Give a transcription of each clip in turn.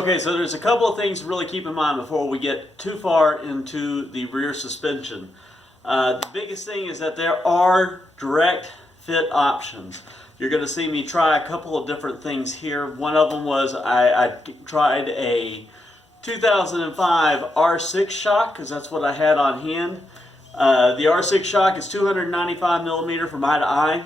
Okay, so there's a couple of things to really keep in mind before we get too far into the rear suspension. The biggest thing is that there are direct fit options. You're going to see me try a couple of different things here. One of them was I tried a 2005 R6 shock because that's what I had on hand. The R6 shock is 295 millimeter from eye to eye.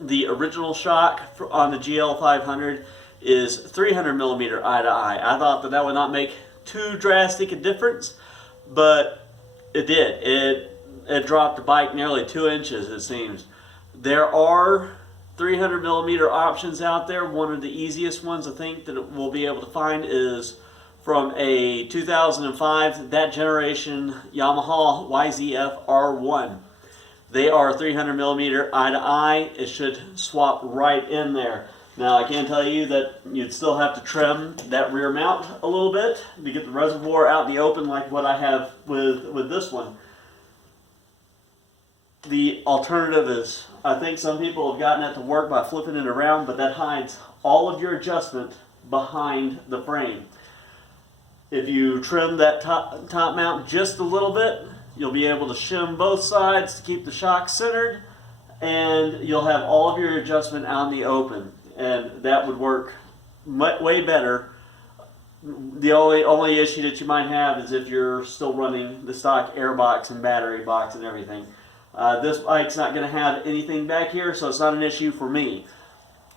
The original shock on the GL500 is 300 millimeter eye to eye. I thought that would not make too drastic a difference, but it did. It dropped the bike nearly 2 inches, it seems. There are 300 millimeter options out there. One of the easiest ones I think that we'll be able to find is from a 2005, that generation Yamaha YZF R1. They are 300 millimeter eye to eye. It should swap right in there. Now I can tell you that you'd still have to trim that rear mount a little bit to get the reservoir out in the open like what I have with this one. The alternative is, I think some people have gotten it to work by flipping it around, but that hides all of your adjustment behind the frame. If you trim that top mount just a little bit, you'll be able to shim both sides to keep the shock centered, and you'll have all of your adjustment out in the open, and that would work way better. The only issue that you might have is if you're still running the stock airbox and battery box and everything. This bike's not going to have anything back here, so it's not an issue for me.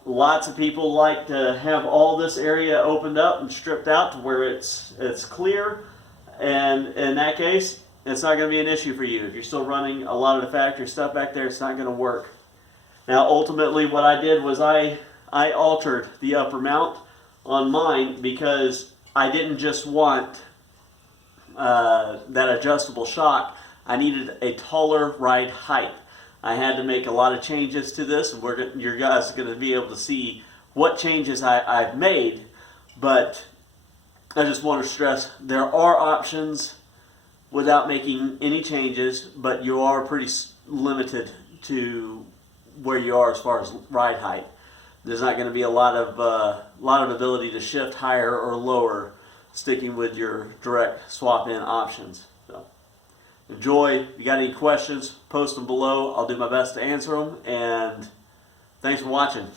Lots of people like to have all this area opened up and stripped out to where it's clear, and in that case, it's not going to be an issue for you. If you're still running a lot of the factory stuff back there, it's not going to work. Now, ultimately, what I did was I altered the upper mount on mine because I didn't just want that adjustable shock. I needed a taller ride height. I had to make a lot of changes to this, and your guys are going to be able to see what changes I've made, but I just want to stress there are options without making any changes, but you are pretty limited to where you are as far as ride height. There's not going to be a lot of ability to shift higher or lower sticking with your direct swap in options. So, enjoy. If you got any questions, post them below. I'll do my best to answer them, and thanks for watching.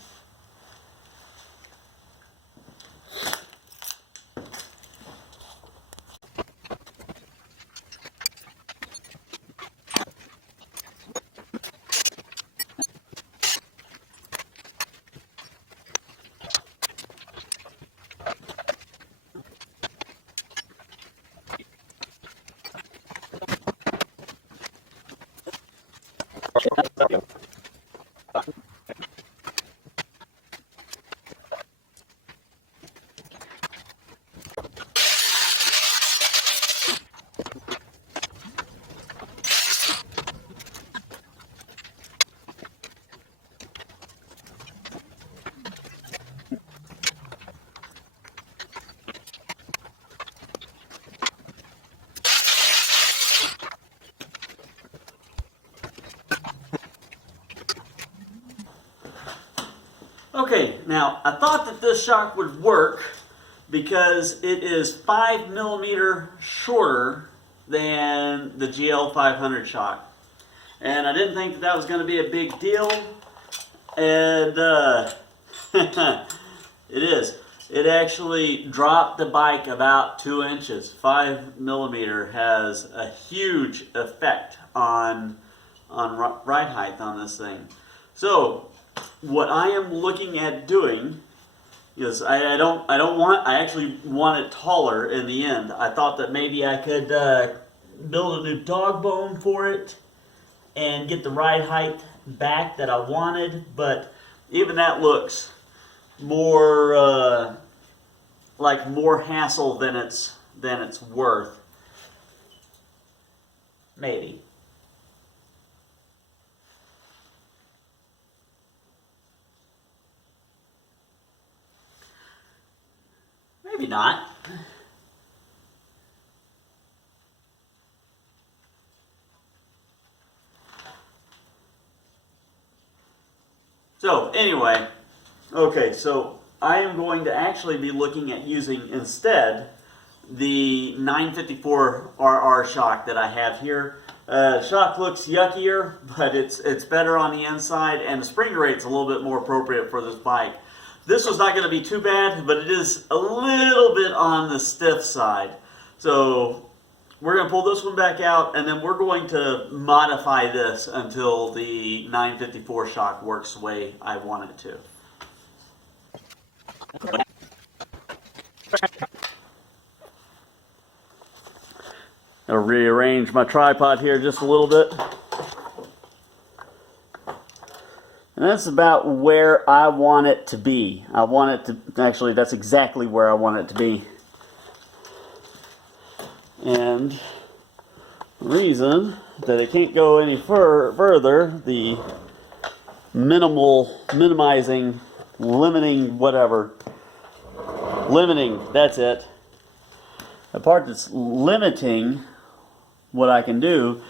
Okay, now I thought that this shock would work because it is 5 millimeter shorter than the GL500 shock. And I didn't think that was going to be a big deal, and it is. It actually dropped the bike about 2 inches. 5 millimeter has a huge effect on ride height on this thing. So what I am looking at doing is I actually want it taller in the end. I thought that maybe I could build a new dog bone for it and get the ride height back that I wanted, but even that looks more like more hassle than it's worth. Maybe. Maybe not. So anyway, okay, so I am going to actually be looking at using instead the 954 RR shock that I have here. Shock looks yuckier, but it's better on the inside, and the spring rate's a little bit more appropriate for this bike. This was not going to be too bad, but it is a little bit on the stiff side. So we're going to pull this one back out, and then we're going to modify this until the 954 shock works the way I want it to. I'll rearrange my tripod here just a little bit. And that's about where I want it to be. I want it to, actually that's exactly where I want it to be. And the reason that it can't go any further, the minimizing, limiting, whatever. Limiting, that's it. The part that's limiting what I can do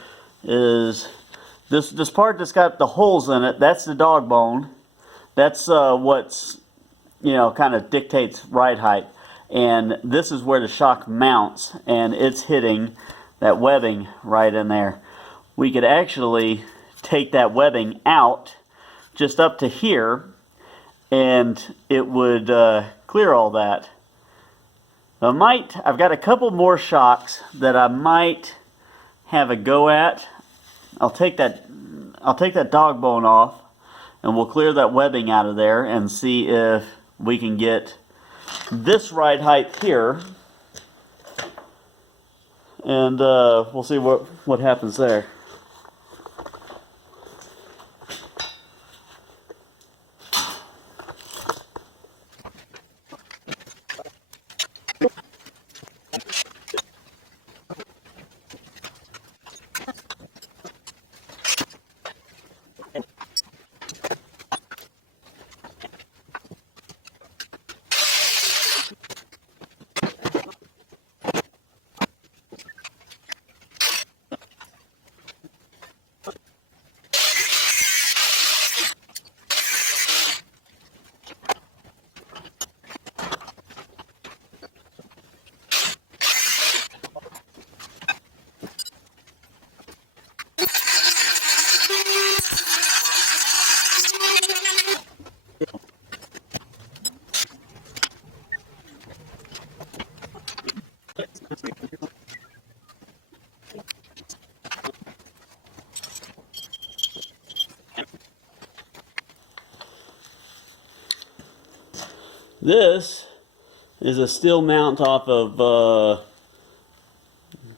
is this part that's got the holes in it, that's the dog bone. That's what's, you know, kind of dictates ride height. And this is where the shock mounts, and it's hitting that webbing right in there. We could actually take that webbing out just up to here, and it would clear all that. I've got a couple more shocks that I might have a go at. I'll take that dog bone off, and we'll clear that webbing out of there and see if we can get this ride height here, and we'll see what happens there. This is a steel mount off of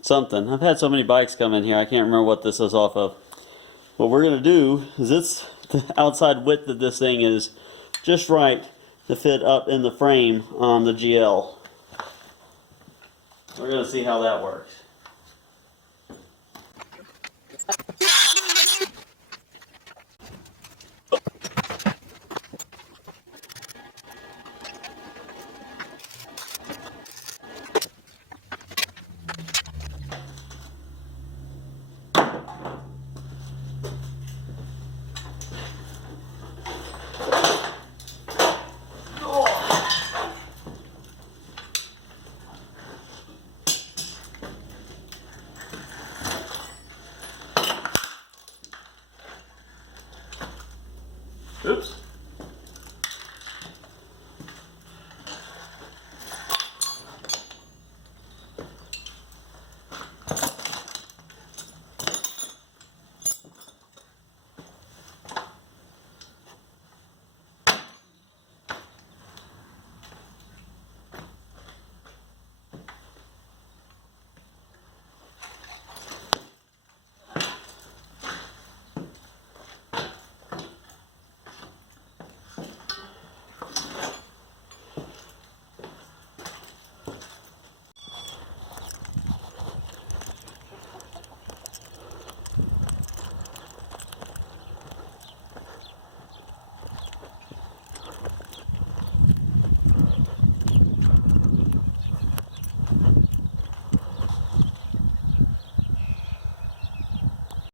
something. I've had so many bikes come in here, I can't remember what this is off of. What we're going to do is the outside width of this thing is just right to fit up in the frame on the GL. We're going to see how that works. Oops.